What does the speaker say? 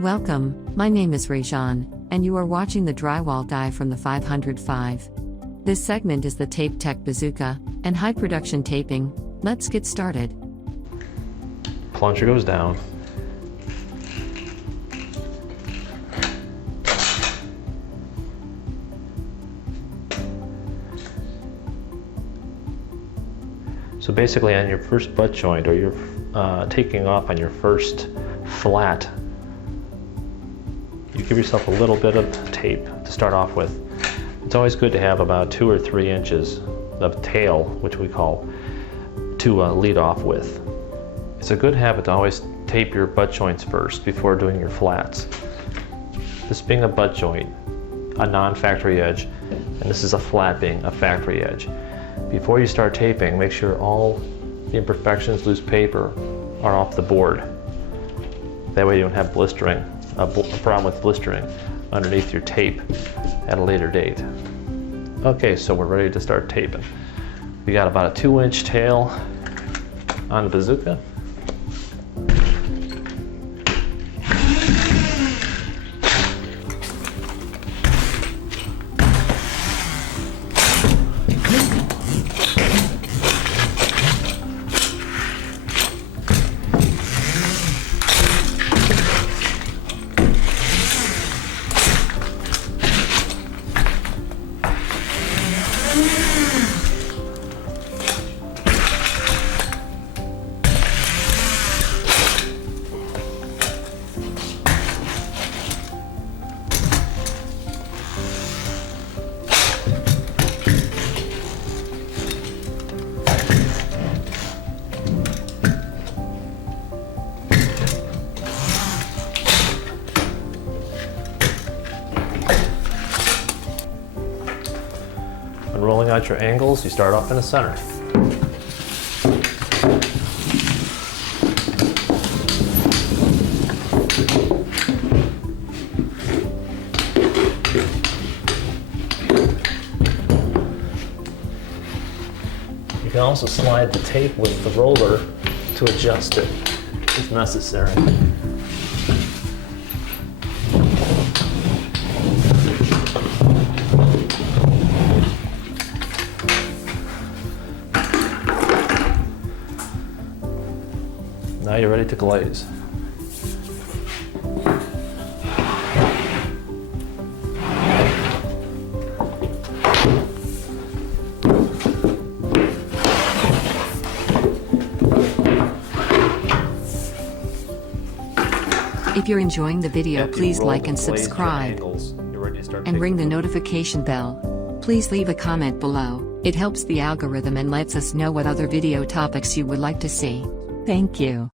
Welcome, my name is Rajan, and you are watching the drywall guy from the 505. This segment is the TapeTech bazooka and high production taping. Let's get started. Plunger goes down. So basically on your first butt joint, or you're taking off on your first flat, you give yourself a little bit of tape to start off with. It's always good to have about 2 or 3 inches of tail, which we call, to lead off with. It's a good habit to always tape your butt joints first before doing your flats. This being a butt joint, a non-factory edge, and this is a flat being a factory edge. Before you start taping, make sure all the imperfections, loose paper, are off the board. That way you don't have blistering, a problem with blistering underneath your tape at a later date. Okay, so we're ready to start taping. We got about a 2-inch tail on the bazooka. When rolling out your angles, you start off in the center. You can also slide the tape with the roller to adjust it if necessary. Now you're ready to glaze. If you're enjoying the video, please like and subscribe, and ring the notification bell. Please leave a comment below. It helps the algorithm and lets us know what other video topics you would like to see. Thank you.